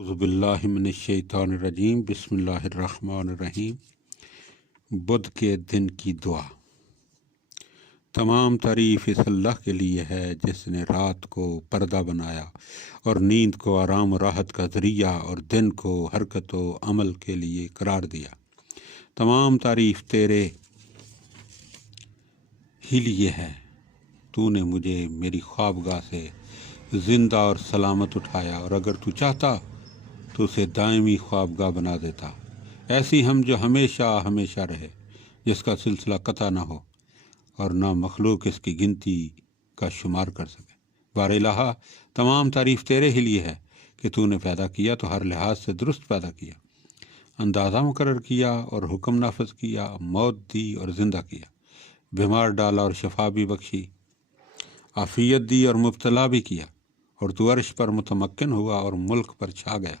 اعوذ باللہ من الشیطان الرجیم، بسم اللہ الرحمن الرحیم۔ بدھ کے دن کی دعا۔ تمام تعریف اس اللہ کے لیے ہے جس نے رات کو پردہ بنایا اور نیند کو آرام و راحت کا ذریعہ اور دن کو حرکت و عمل کے لیے قرار دیا۔ تمام تعریف تیرے ہی لیے ہے۔ تو نے مجھے میری خوابگاہ سے زندہ اور سلامت اٹھایا، اور اگر تو چاہتا تو اسے دائمی خوابگاہ بنا دیتا، ایسی ہم جو ہمیشہ ہمیشہ رہے، جس کا سلسلہ قطع نہ ہو اور نہ مخلوق اس کی گنتی کا شمار کر سکے۔ بار الہ، تمام تعریف تیرے ہی لیے ہے کہ تو نے پیدا کیا تو ہر لحاظ سے درست پیدا کیا، اندازہ مقرر کیا اور حکم نافذ کیا، موت دی اور زندہ کیا، بیمار ڈالا اور شفا بھی بخشی، عافیت دی اور مبتلا بھی کیا، اور تو عرش پر متمکن ہوا اور ملک پر چھا گیا۔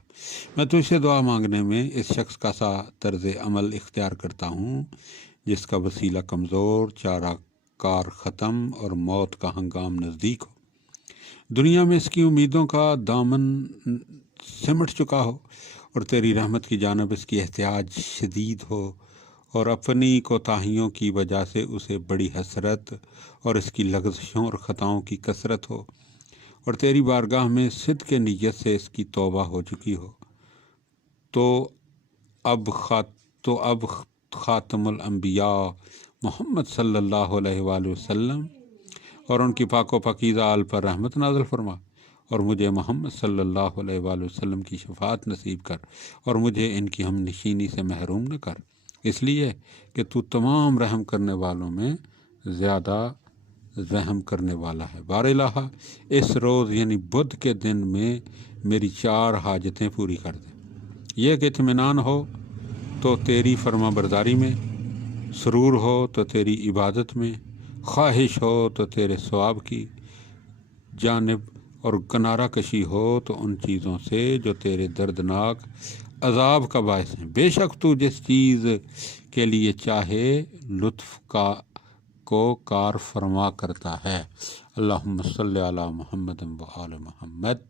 میں تجھ سے دعا مانگنے میں اس شخص کا سا طرز عمل اختیار کرتا ہوں جس کا وسیلہ کمزور، چارہ کار ختم اور موت کا ہنگام نزدیک ہو، دنیا میں اس کی امیدوں کا دامن سمٹ چکا ہو، اور تیری رحمت کی جانب اس کی احتیاج شدید ہو، اور اپنی کوتاہیوں کی وجہ سے اسے بڑی حسرت اور اس کی لغزشوں اور خطاؤں کی کثرت ہو، اور تیری بارگاہ میں صدق نیت سے اس کی توبہ ہو چکی ہو، تو اب خاتم الانبیاء محمد صلی اللہ علیہ وآلہ وسلم اور ان کی پاک و پاکیزہ آل پر رحمت نازل فرما، اور مجھے محمد صلی اللہ علیہ وآلہ وسلم کی شفاعت نصیب کر، اور مجھے ان کی ہم نشینی سے محروم نہ کر، اس لیے کہ تو تمام رحم کرنے والوں میں زیادہ رحم کرنے والا ہے۔ بار الہ، اس روز یعنی بدھ کے دن میں میری 4 حاجتیں پوری کر دے۔ یہ کہ اطمینان ہو تو تیری فرما برداری میں، سرور ہو تو تیری عبادت میں، خواہش ہو تو تیرے ثواب کی جانب، اور کنارہ کشی ہو تو ان چیزوں سے جو تیرے دردناک عذاب کا باعث ہیں۔ بے شک تو جس چیز کے لیے چاہے لطف کو کار فرما کرتا ہے۔ اللہم صلی علی محمد و آل محمد۔